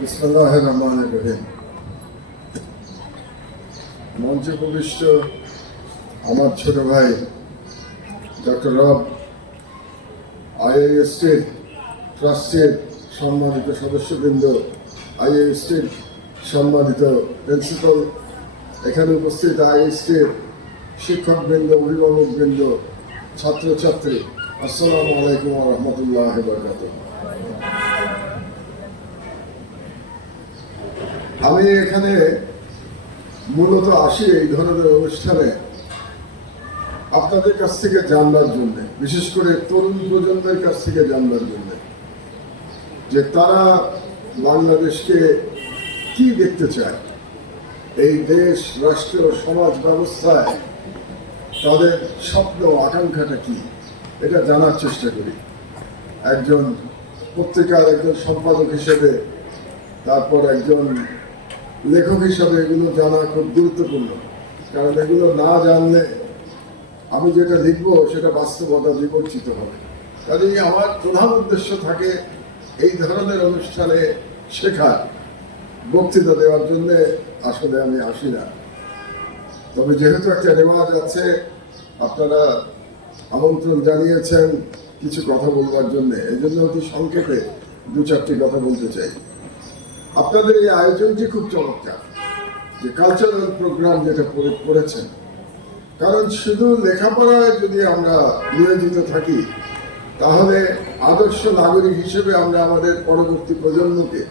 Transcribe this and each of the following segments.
বিসমিল্লাহির রহমানির রহিম। মঞ্চে উপবিষ্ট আমার ছোট ভাই ডক্টর রব, আইআইএসটির ট্রাস্টের সম্মানিত সদস্যবৃন্দ, আইআইএসটির সম্মানিত প্রিন্সিপাল, এখানে উপস্থিত আইআইএসটির শিক্ষকবৃন্দ, অভিভাবকবৃন্দ, ছাত্রছাত্রী, আসসালামু আলাইকুম ওয়া রাহমাতুল্লাহি ওয়া বারাকাতুহু। আমি এখানে মূলত আসি এই ধরনের অনুষ্ঠানে আপনাদের কাছ থেকে জানবার জন্য, বিশেষ করে তরুণ প্রজন্মের কাছ থেকে জানবার জন্য যে তারা বাংলাদেশকে কি দেখতে চায়, এই দেশ, রাষ্ট্র, সমাজ ব্যবস্থায় তাদের স্বপ্ন আকাঙ্ক্ষাটা কি, এটা জানার চেষ্টা করি। একজন পত্রিকার একজন সম্পাদক হিসেবে, তারপর একজন লেখক হিসাবে এগুলো জানা খুব গুরুত্বপূর্ণ। কারণ এগুলো না জানলে আমি যেটা লিখবো সেটা বাস্তবতা বিবর্চিত হবে। কাজেই আমার প্রধান উদ্দেশ্য থাকে এই ধরনের অনুষ্ঠানে শেখার, বক্তৃতা দেওয়ার জন্য আসলে আমি আসি না। তবে যেহেতু একটা রেওয়াজ আছে, আপনারা আমন্ত্রণ জানিয়েছেন কিছু কথা বলবার জন্য, এই জন্য অতি সংক্ষেপে দু চারটি কথা বলতে চাই। আপনাদের এই আয়োজনটি খুব চমৎকার, যে কালচারাল প্রোগ্রাম যেটা করেছেন। কারণ শুধু লেখাপড়ায় যদি আমরা নিয়োজিত থাকি, তাহলে আদর্শ নাগরিক হিসেবে আমরা আমাদের পরবর্তী প্রজন্মকে,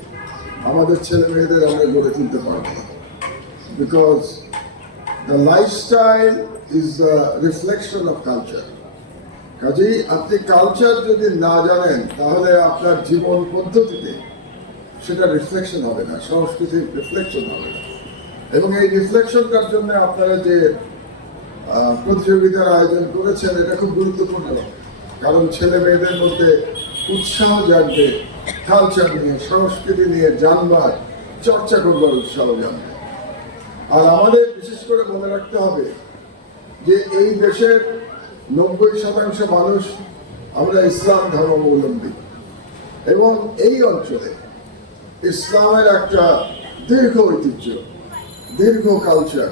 আমাদের ছেলে মেয়েদের আমরা গড়ে তুলতে পারব না। Because the lifestyle is the reflection of culture. কাজেই আপনি কালচার যদি না জানেন, তাহলে আপনার জীবন পদ্ধতিতে সেটা রিফ্লেকশন হবে না, সংস্কৃতির রিফ্লেকশন হবে না। এবং এই রিফ্লেকশনটার জন্য আপনারা যে প্রতিযোগিতার আয়োজন করেছেন, এটা খুব গুরুত্বপূর্ণ। কারণ ছেলে মেয়েদের মধ্যে উৎসাহ জাগবে, কালচার নিয়ে, সংস্কৃতি নিয়ে জানবার, চর্চা করবার উৎসাহ জানবে। আর আমাদের বিশেষ করে মনে রাখতে হবে যে এই দেশের 90% মানুষ আমরা ইসলাম ধর্মাবলম্বী, এবং এই অঞ্চলে ইসলামের একটা দীর্ঘ ঐতিহ্য, দীর্ঘ কালচার,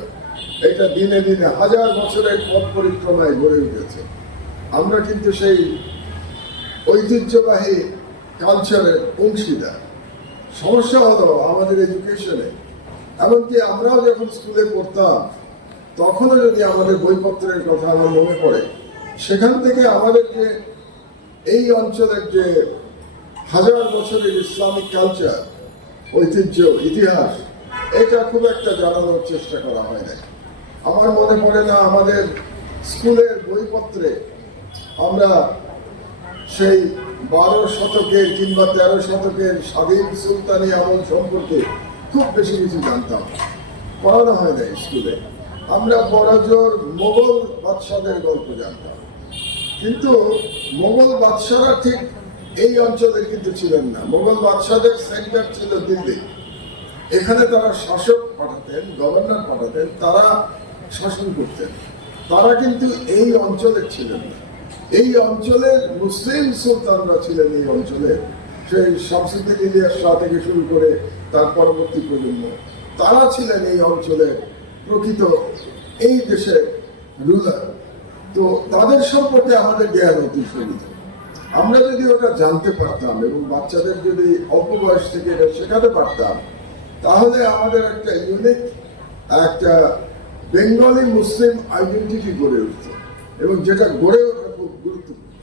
এটা দিনে দিনে হাজার বছরের পথ পরিক্রমায় গড়ে উঠেছে। আমরা কিন্তু সেই ঐতিহ্যবাহী কালচারের অংশীদার। সমস্যা হলো আমাদের এডুকেশনে, এমনকি আমরাও যখন স্কুলে পড়তাম, তখনও যদি আমাদের বইপত্রের কথা আমার মনে পড়ে, সেখান থেকে আমাদের যে এই অঞ্চলের যে হাজার বছরের ইসলামিক কালচার, ঐতিহ্য, ইতিহাস, এটা খুব একটা জানানোর চেষ্টা করা হয় না। আমার মনে পড়ে না আমাদের স্কুলের বইপত্রে আমরা সেই 12 শতকের কিংবা 13 শতকের স্বাধীন সুলতানি আমল সম্পর্কে খুব বেশি কিছু জানতাম, পড়ানো হয় না স্কুলে। আমরা বড়জোর মোগল বাদশাদের গল্প জানতাম, কিন্তু মোগল বাদশারা ঠিক এই অঞ্চলের কিন্তু ছিলেন না। মোগল বাদশাদের সেন্টার ছিল দিল্লি। এখানে তারা শাসক পাঠাতেন, গভর্নর পাঠাতেন, তারা শাসন করতেন। তারা কিন্তু এই অঞ্চলের ছিলেন না। এই অঞ্চলের মুসলিম সুলতানরা ছিলেন এই অঞ্চলের, সেই শামসুদ্দিন ইলিয়াস শাহ থেকে শুরু করে তার পরবর্তী প্রজন্ম, তারা ছিলেন এই অঞ্চলের প্রকৃত এই দেশের রুলার। তো তাদের সম্পর্কে আমাদের জ্ঞান অতি সীমিত। আমরা যদি ওটা জানতে পারতাম এবং বাচ্চাদের যদি অল্প বয়স থেকে এটা শেখাতে পারতাম, তাহলে আমাদের একটা ইউনিক, একটা বেঙ্গলি মুসলিম আইডেন্টিটি গড়ে উঠত, এবং যেটা গড়ে ওঠা খুব গুরুত্বপূর্ণ।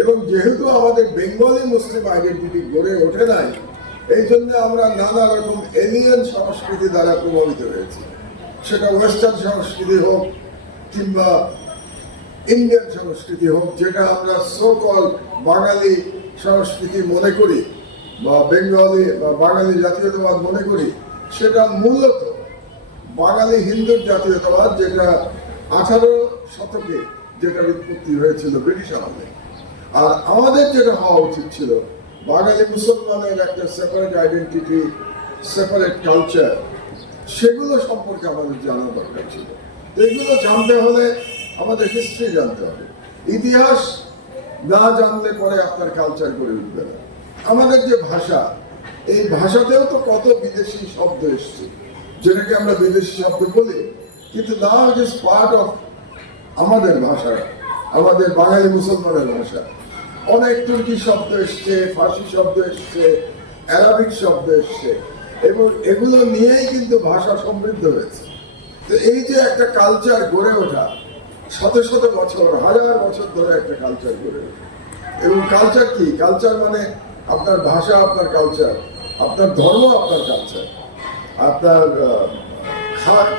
এবং যেহেতু আমাদের বেঙ্গলি মুসলিম আইডেন্টিটি গড়ে ওঠে নাই, এই জন্য আমরা নানা রকম এলিয়েন সংস্কৃতি দ্বারা প্রভাবিত হয়েছি। সেটা ওয়েস্টার্ন সংস্কৃতি হোক কিংবা ইন্ডিয়ান সংস্কৃতি হোক, যেটা আমরা সো-কল বাঙালি সংস্কৃতি মনে করি বা বেঙ্গলি বা বাঙালি জাতীয়তাবাদ মনে করি, সেটা মূলত বাঙালি হিন্দুর জাতীয়তাবাদ, যেটা 18 শতকে যেটার উৎপত্তি হয়েছিল ব্রিটিশ আমলে। আর আমাদের যেটা হওয়া উচিত ছিল, বাঙালি মুসলমানের একটা সেপারেট আইডেন্টিটি, সেপারেট কালচার, সেগুলো সম্পর্কে আমাদের জানা দরকার ছিল। এগুলো জানতে হলে আমাদের হিস্ট্রি জানতে হবে। ইতিহাস না জানলে পরে আপনার কালচার গড়ে উঠবে না। আমাদের যে ভাষা, এই ভাষাতেও তো কত বিদেশি শব্দ এসছে, যেটাকে আমরা বিদেশি শব্দ বলি, কিন্তু নাও ইট ইজ পার্ট অফ আমাদের ভাষা, আমাদের বাঙালি মুসলমানের ভাষা। অনেক তুর্কি শব্দ এসছে, ফার্সি শব্দ এসছে, অ্যারাবিক শব্দ এসছে, এবং এগুলো নিয়েই কিন্তু ভাষা সমৃদ্ধ হয়েছে। তো এই যে একটা কালচার গড়ে ওঠা, শত শত বছর, হাজার বছর ধরে একটা কালচার গড়ে ওঠে। এবং কালচার কি? কালচার মানে আপনার ভাষা আপনার কালচার, আপনার ধর্ম আপনার কালচার, আপনার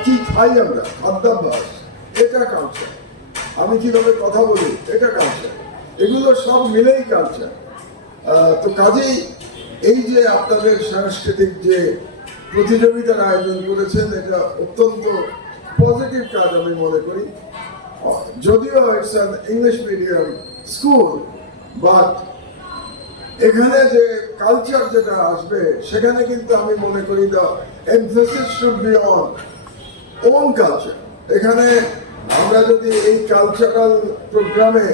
কি খাই আমরা, খাদ্যাভ্যাস, এটা কালচার, আমি কিভাবে কথা বলি, এটা কালচার, এগুলো সব মিলেই কালচার। তো কাজেই এই যে আপনাদের সাংস্কৃতিক যে প্রতিযোগিতার আয়োজন করেছেন, এটা অত্যন্ত পজিটিভ কাজ আমি মনে করি। যদিও it's an English medium school, but এখানে যে কালচার যেটা আসবে, সেখানে কিন্তু আমি মনে করি the emphasis should be on on culture. এখানে আমরা যদি এই কালচারাল প্রোগ্রামে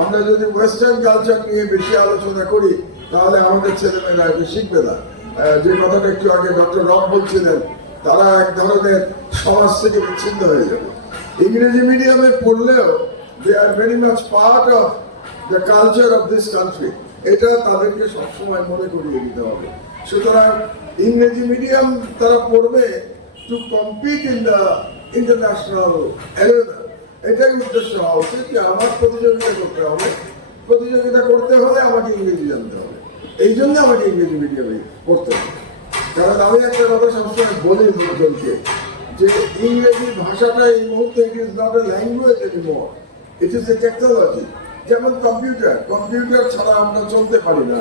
আমরা যদি ওয়েস্টার্ন কালচার নিয়ে বেশি আলোচনা করি, তাহলে আমাদের ছেলেমেয়েরা এটা শিখবে না। যে কথাটা একটু আগে ডক্টর রব বলছিলেন, তারা এক ধরনের সমাজ থেকে বিচ্ছিন্ন হয়ে যাবে। ইংরেজি মিডিয়ামে পড়লেও they are very much part of the culture of this country, এটা তাদেরকে সবসময় মনে করিয়ে দিতে হবে। সুতরাং ইংরেজি মিডিয়াম তারা পড়বে two compete in the international arena, এটাই উদ্দেশ্য হওয়া উচিত যে আমার প্রতিযোগিতা করতে হবে, প্রতিযোগিতা করতে হলে আমাকে ইংরেজি জানতে হবে, এই জন্য আমাকে ইংরেজি মিডিয়ামে পড়তে হবে। কারণ আমি একটা কথা সবসময় বলি লোকজনকে, যে ইংরেজি ভাষাটা এই মুহূর্তে it is not a language anymore, it is a technology. যেমন কম্পিউটার ছাড়া আমরা চলতে পারি না,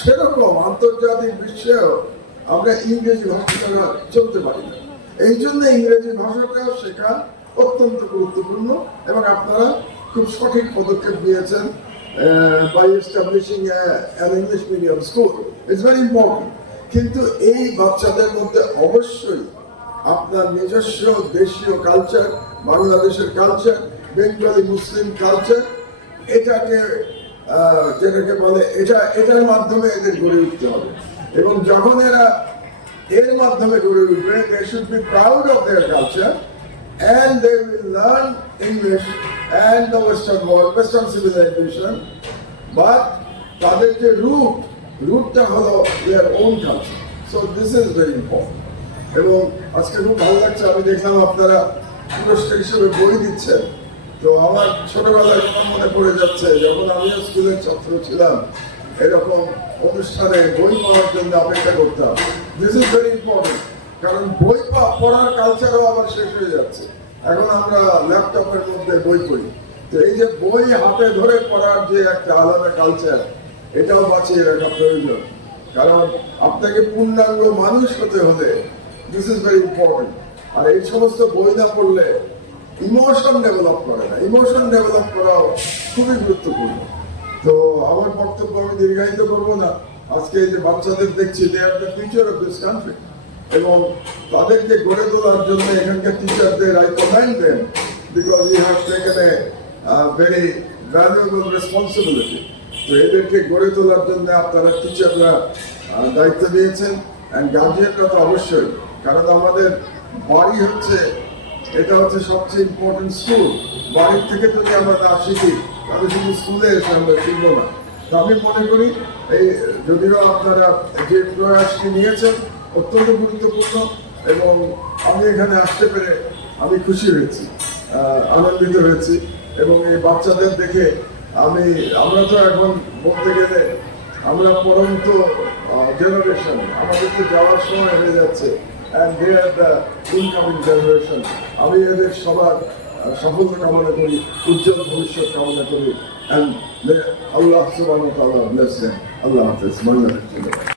সেরকম আন্তর্জাতিক বিশ্বেও আমরা ইংরেজি ভাষা ছাড়া চলতে পারি না। এই জন্য ইংরেজি ভাষাটা শেখা অত্যন্ত গুরুত্বপূর্ণ, এবং আপনারা খুব সঠিক পদক্ষেপ নিয়েছেন by establishing an English medium school. It's very important. কিন্তু এই বাচ্চাদের মধ্যে অবশ্যই আপনার নিজস্ব দেশীয় কালচার, বাংলাদেশের কালচার, বেঙ্গলি মুসলিম কালচার, এটাকে যেটাকে বলে এটার মাধ্যমে এদের গড়ে উঠতে হবে। এবং যখন এরা এর মাধ্যমে গড়ে উঠবে, they should be proud of their culture and they will learn English and the Western world, Western civilization, but তাদের যে রুটটা হলো their own culture. So this is very important. এবং আজকে খুব ভালো লাগছে, আমি দেখলাম আপনারা পুরস্কার হিসেবে বই দিচ্ছেন। তো আমার ছোটবেলায় মনে পড়ে যাচ্ছে, যখন আমিও স্কুলের ছাত্র ছিলাম, এরকম অনুষ্ঠানে বই পাওয়ার জন্য অপেক্ষা করতাম। দিস ইজ ভেরি ইম্পর্টেন্ট, কারণ বই পড়ার কালচারও আবার শেষ হয়ে যাচ্ছে। এখন আমরা ল্যাপটপের মধ্যে বই পড়ি। তো এই যে বই হাতে ধরে পড়ার যে একটা আলাদা কালচার, এটাও বাঁচিয়ে রাখা প্রয়োজন। কারণ আপনাকে পূর্ণাঙ্গ মানুষ হতে হলে দিস ইজ ভেরি ইম্পর্টেন্ট। আর এই সমস্ত বই না পড়লে ইমোশন ডেভেলপ করে না, ইমোশন ডেভেলপ করাও খুবই গুরুত্বপূর্ণ। তো আমার বক্তব্য আমি দীর্ঘায়িত করবো না। আজকে এই যে বাচ্চাদের দেখছি, they are the future of this country, এবং তাদেরকে গড়ে তোলার জন্য এখানকার টিচারদের I commend them, because you have taken a very valuable responsibility. তো এদেরকে গড়ে তোলার জন্য আপনারা টিচাররা দায়িত্ব নিয়েছেন, অ্যান্ড গার্জিয়ানরা তো অবশ্যই। কারণ আমাদের বাড়ি হচ্ছে, এটা হচ্ছে সবচেয়ে ইম্পর্টেন্ট স্কুল। বাড়ির থেকে যদি আমরা না শিখি, তাহলে শুধু স্কুলে এসে আমরা শিখবো না। তো আমি মনে করি এই যদিও আপনারা যে প্রয়াসটি নিয়েছেন অত্যন্ত গুরুত্বপূর্ণ, এবং আমি এখানে আসতে পেরে আমি খুশি হয়েছি, আনন্দিত হয়েছি। এবং এই বাচ্চাদের দেখে আমরা তো এখন বলতে গেলে আমরা পরন্ত জেনারেশন, আমাদের তো যাওয়ার সময় হয়ে যাচ্ছে, and they are the incoming generation. আমি এদের সবার সাফল্য কামনা করি, উজ্জ্বল ভবিষ্যৎ কামনা করি, and আল্লাহ সুবহানাহু ওয়া তাআলা bless them. আল্লাহ হাফেজ। বাংলাদেশ।